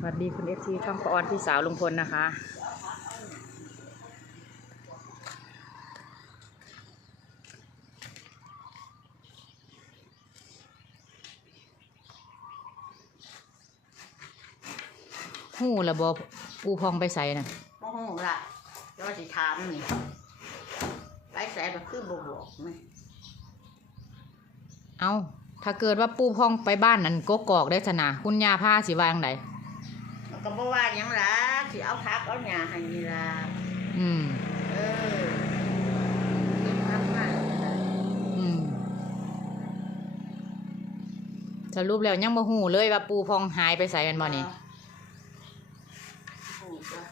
สวัสดีคุณเอฟซีช่องปออนพี่สาวลุงพลนะคะ หูระบอปูพองไปใส่น่ะโมโหละแล้วว่าสิถามนี่ไปใส่ก็คือบ่บอกไหมเอาถ้าเกิดว่าปูพองไปบ้านนั้นกกอกได้ชนะคุณยาผ้าสิวาจั่งไดมัน ก็บ่ว่าหยังล่ะสิเอาพักเอาหญ้าให้นี่ล่ะอืม เออเก็บพักมาเลยล่ะอืมสรุปแล้วยังบ่หูเลยว่าปูพองหายไปใส่กันบ่นี่ถูกจ้ะ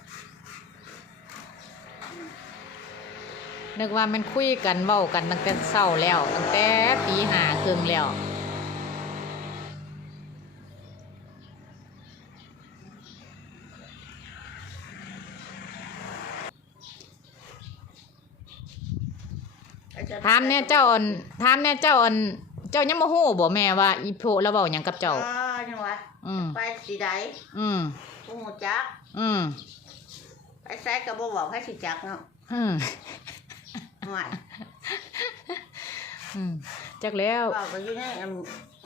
นึกว่ามันคุยกันเว้ากันตั้งแต่เช้าแล้วตั้งแต่ตีห้าครึ่งแล้ว ถามแน่เจ้าอันถามแน่เจ้าอันเจ้ายังบ่ฮู้บ่แม่ว่าอีโพแล้วเว้าหยังกับเจ้าอ๋อยังวะอืมไปสิใดอืมกูหูจัก อืมไปใส่ก็บ่บอกให้สิจักเนาะอืมห่วยอืมจักแล้วบอกก็อยู่ในอัน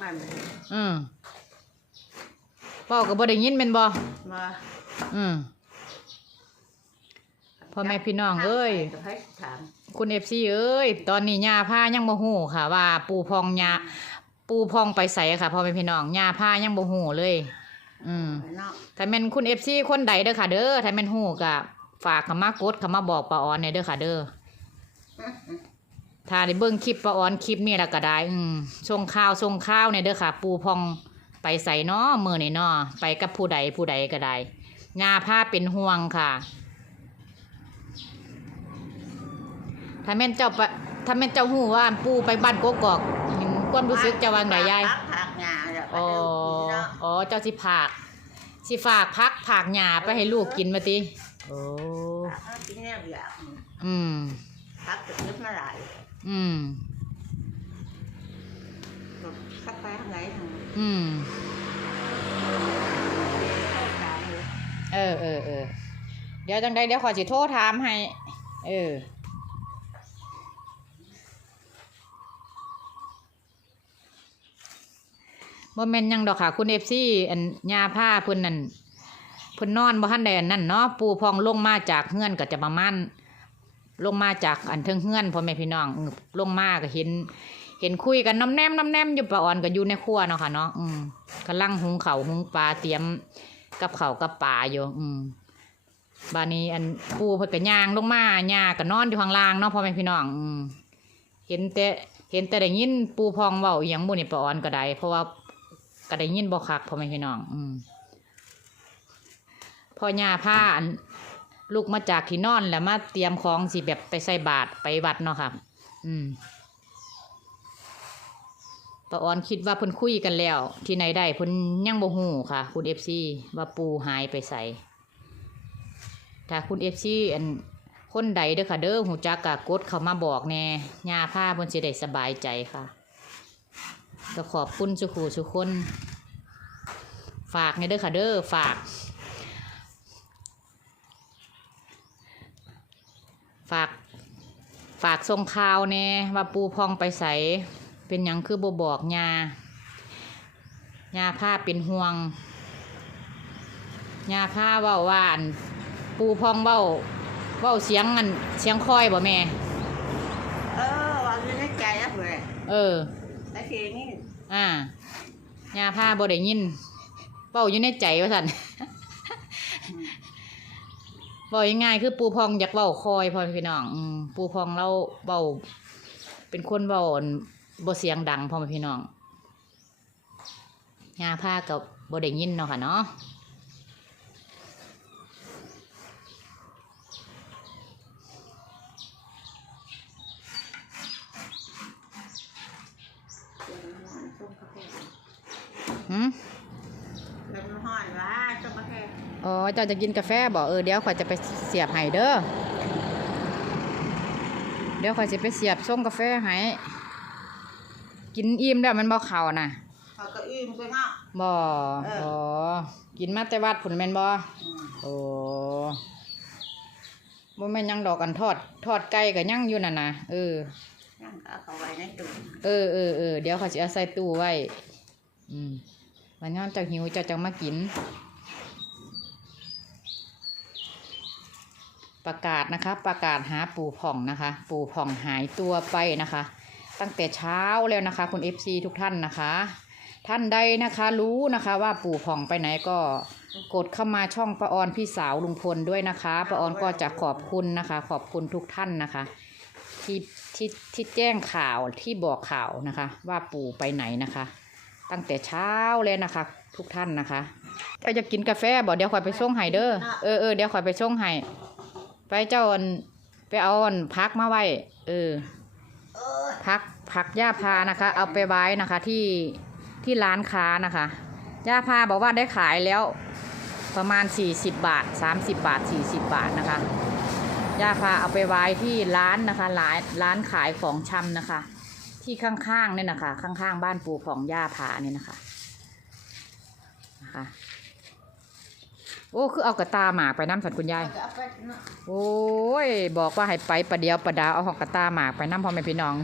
มันอืมเว้าก็บ่ได้ยินแม่นบ่มาอืม พ่อแม่พี่น้องเอ้ยก็ให้สิถามคุณเอฟซีเอ้ย ตอนนี้ยาผ้ายังบ่ฮู้ค่ะ ว่า ปูพองยาปูพองไปใส่ค่ะพ่อแม่พี่น้องยาผ้ายังบ่ฮู้เลย อืม เนาะถ้าแม่นคุณเอฟซีคนใดเด้อค่ะ เด้อถ้าแม่นฮู้ก็ฝากคำมากดคำมาบอกป้าออนเนี่ยเด้อค่ะ เด้อถ้าได้เบิ่งคลิปป้าออนคลิปนี้แล้วก็ได้ อืมส่งข่าวส่งข่าวเนี่ยเด้อค่ะ ปูพองไปใส่เนาะมื้อนี้เนาะไปกับผู้ใดผู้ใดก็ได้ยาผ้าเป็นห่วงค่ะ ถ้าแม่นเจ้าปะถ้าแม่นเจ้าหูว่าปูไปบ้านกกอกเห็นความรู้สึกเจะวางไหนยายพักผักหญ้าเดี๋ยวไปอ๋อเดินกินเนาะอ๋อเจ้าสิผากสิฝากพักผากหญ้าไปให้ลูกกินมาติโอ้ผักกินแนวเดียวอืมพักจะเก็บมาหลายอืมสักไปทางไหนทางอืมเข้าใจเลยเออเออเออเดี๋ยวจังใดเดี๋ยวขอสิโทรถามให้ เออ บ่แม่นยังดอกค่ะ คุณเอฟซีอันยาผ้าเพิ่นนั่นเพิ่นนอนบ่ทันได้อันนั่นเนาะปูพองลงมาจากเฮือนก็จะประมาณลงมาจากอันเทิงเฮือนพ่อแม่พี่น้องลงมาก็เห็น เห็นคุยกันน้ำแนมน้ำแนมอยู่ปะอ่อนก็อยู่ในครัวเนาะค่ะเนาะอืมกำลังหุงเขาหุงปลาเตรียมกับเขากับปลาอยู่อืมบานนี้อันปูเพิ่นก็ย่างลงมาย่าก็นอนอยู่ข้างล่างเนาะพ่อแม่พี่น้องอืมเห็นแต่เห็นแต่ได้ยินปูพองเว้าอหยังบ่นี่ปะอ่อนก็ได้เพราะว่า ก็ได้ยินบ่คักพ่อแม่พี่น้อง อืมพอย่าผ้าอันลูกมาจากที่นอนแล้วมาเตรียมของสิแบบไปใส่บาตรไปวัดเนาะค่ะ อืมป้าออนคิดว่าเพิ่นคุยกันแล้ว ที่ไหนได้เพิ่นยังบ่ฮู้ค่ะ คุณเอฟซีว่าปูหายไปใส่ถ้าคุณเอฟซีอันคนใดเด้อค่ะ เด้อหูจักกะกดเข้ามาบอกแน่ยาผ้าเพิ่นสิได้สบายใจค่ะ ก็ขอบคุณสุขูสุคน ฝากในเด้อค่ะเด้อฝาก ฝาก ฝากส่งข่าวแน่ว่าปูพองไปใสเป็นหยังคือบ่บอกยายาผ้าเป็นห่วงยาผ้าเว้าว่าอันปูพองเว้าเว้าเสียงอันเสียงคอยบ่แม่ เออวางอยู่ในใจนะเพื่อนเออ แต่ทีนี้ อ่ายาผ้าบ่ได้ยินเป้าอยู่ในใจว่าสันเว้ายังไงคือปูพองอยากเบาคอยพ่อแม่พี่น้องปูพองเราเบาเป็นคนเบาอั่นบ่เสียงดังพ่อแม่พี่น้องยาผ้ากับบ่ได้ยินเนาะค่ะเนาะ ส้มกาแฟ หืม แล้วมันห่อนว่าส้มกาแฟ อ๋อเจ้าจะกินกาแฟบอกเออเดี๋ยวขอยจะไปเสียบให้เด้อเดี๋ยวขอยจะไปเสียบส่งกาแฟให้กินอิ่มแล้วมันบ่เข่าน่ะเขาก็อิ่มไปเนาะ บ่เอออ๋อกินมาแต่วัดผลแม่นบ่อืมโอ้บ่แม่นหยังดอกอันทอด ทอดไก่ก็ยังอยู่นั่นน่ะเออยังเอาเขาไว้ในตู้เออเออเออเดี๋ยวเขาจะเอาใส่ตู้ไว้ อืมวันนี้เจ้าหิวเจ้าจังมากิน ประกาศนะคะ ประกาศหาปู่ผ่องนะคะ ปู่ผ่องหายตัวไปนะคะ ตั้งแต่เช้าแล้วนะคะ คุณ FC ทุกท่านนะคะ ท่านใดนะคะรู้นะคะว่าปู่ผ่องไปไหนก็กดเข้ามาช่องประออนพี่สาวลุงพลด้วยนะคะประออนก็จะขอบคุณนะคะ ขอบคุณทุกท่านนะคะ ที่ที่ที่แจ้งข่าวที่บอกข่าวนะคะ ว่าปู่ไปไหนนะคะ ตั้งแต่เช้าเลยนะคะ ทุกท่านนะคะเจ้าจะกินกาแฟบอกเดี๋ยวคอยไปส่งให้เด้อเออเออเดี๋ยวคอยไปส่งให้ ไปเจ้าอันไปเอาอันพักมาไว้ เออ พักพักย่าพานะคะ เอาไปไว้นะคะ ที่ที่ร้านค้านะคะย่าพาบอกว่าได้ขายแล้ว ประมาณ 40 บาท 30 บาท 40 บาทนะคะย่าพาเอาไปไว้ที่ร้านนะคะร้านร้านขายของชำนะคะ ที่ข้างๆเนี่ยนะคะ ข้างๆ บ้านปู่ของย่าพาเนี่ยนะคะนะคะ โอ้คือเอากระตาหมากไปน้ำสัตว์คุณยาย เอาไปเนาะโอ้ย บอกว่าให้ไปประเดียวประดาวเอาหอกกระตาหมากไปน้ำพ่อแม่พี่น้อง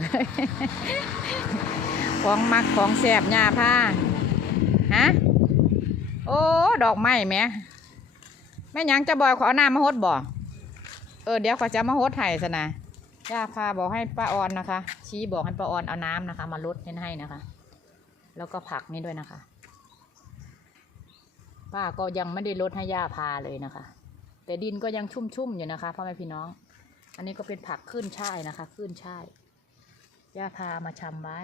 ของมักของแสบหญ้าผ้าฮะโอ้ดอกไม้แม่แม่หยังจะบอยขอเอน้ำมาหดบ่เออเดี๋ยวขอจะมาหดให้สนะย่าพาบอกให้ป้าออนนะคะ ชี้บอกให้ป้าออนเอาน้ำนะคะ มาลดให้นะคะ แล้วก็ผักนี่ด้วยนะคะ ป้าก็ยังไม่ได้ลดให้หญ้าพาเลยนะคะ แต่ดินก็ยังชุ่มๆอยู่นะคะพ่อแม่พี่น้อง อันนี้ก็เป็นผักขึ้นช่ายนะคะ ขึ้นช่ายหญ้าพามาชำไว้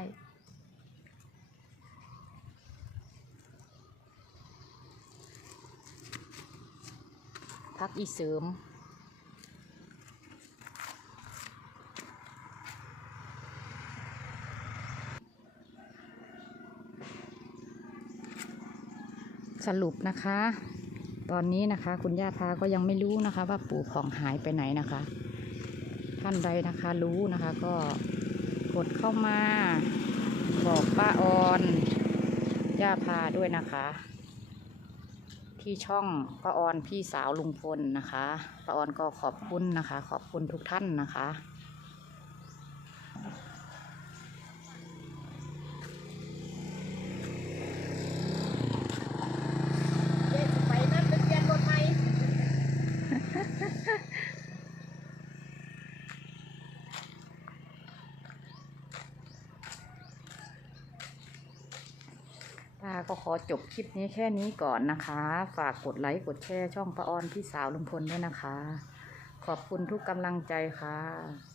พักอีเสริม สรุปนะคะ ตอนนี้นะคะ คุณย่าพาก็ยังไม่รู้นะคะ ว่าปู่ของหายไปไหนนะคะ ท่านใดนะคะรู้นะคะ ก็กดเข้ามา บอกป้าออนย่าพาด้วยนะคะ ที่ช่องป้าออนพี่สาวลุงพลนะคะป้าออนก็ขอบคุณนะคะ ขอบคุณทุกท่านนะคะ เจ๊สิไปนั่นไปเปลี่ยนรถไหม ค่ะก็ขอจบคลิปนี้แค่นี้ก่อนนะคะ ฝากกดไลค์กดแชร์ช่องป้าออนพี่สาวลุงพลด้วยนะคะ ขอบคุณทุกกำลังใจค่ะ